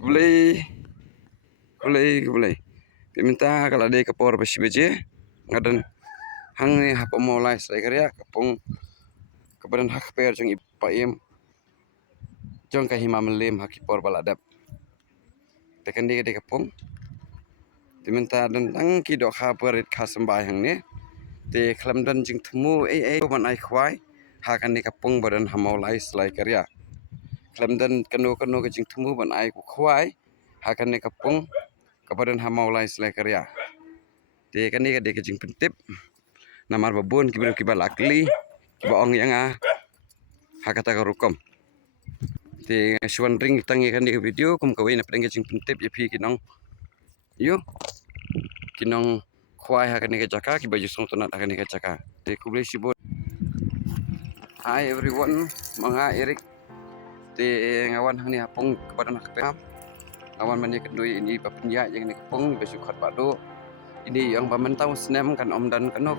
boleh boleh minta kalau ada kapor besi beje ngadan hang ni hapa mawlai syllai-kariah kapung kebadan hak per jong ipaim jong kahima melim hakipor baladap tekan dia de kapung diminta dan tang ki dok ha perit khasambay hang ni te khlam dan jing thmu ban ai khwai hakan ni kapung badan hamawlai syllai-kariah khlam dan kanu ke jing thmu ban ai ku khwai hakan ni kapung kebadan hamawlai syllai-kariah te kan ni de jingpyntip namar babun kibal akli kibaong yang hakata karukom te suan ring tangi kan di video kum kawin na pedang jingpyntip ya pi kinong kinong khwai hakan ni jaka ki baju song tonat hakan ni jaka te kubli sibut. Hi everyone, mga Erik te ngawan hang ni hapung kebadan hakpem ngawan mani kendui ini papenya yang ni kapung besukhat padu ini yang pamentau snem kan om dan kano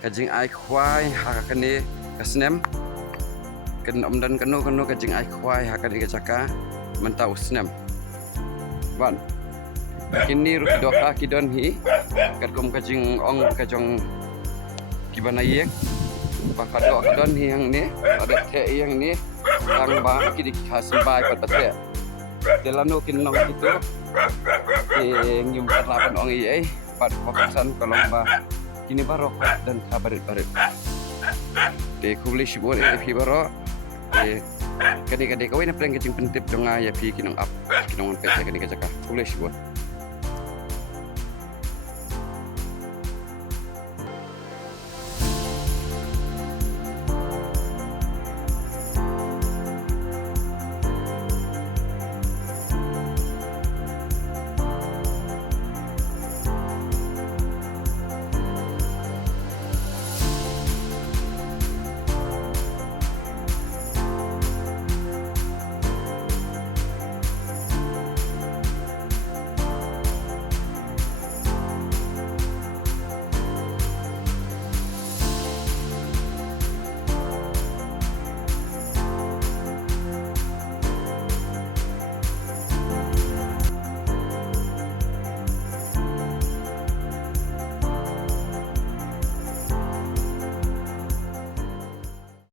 kajing ai khwai hakan ni kasnem kan om dan kano kajing ai khwai hakan ni jaka mentau snem ban kini ruk doka kidon hi kadkom kajing ong kajong kibanayek pakado kadon hi yang ni ada te yang ni ang ba kidi khasambay pat pate delano kinong itu yung karapan ong iay pat papasan kalong ba kini baro dan kabarit de kubli sibor fi baro de kadi kawin na plan jingpyntip dong ya pi kinong up kinong pesa kadi kajaka kubli sibor.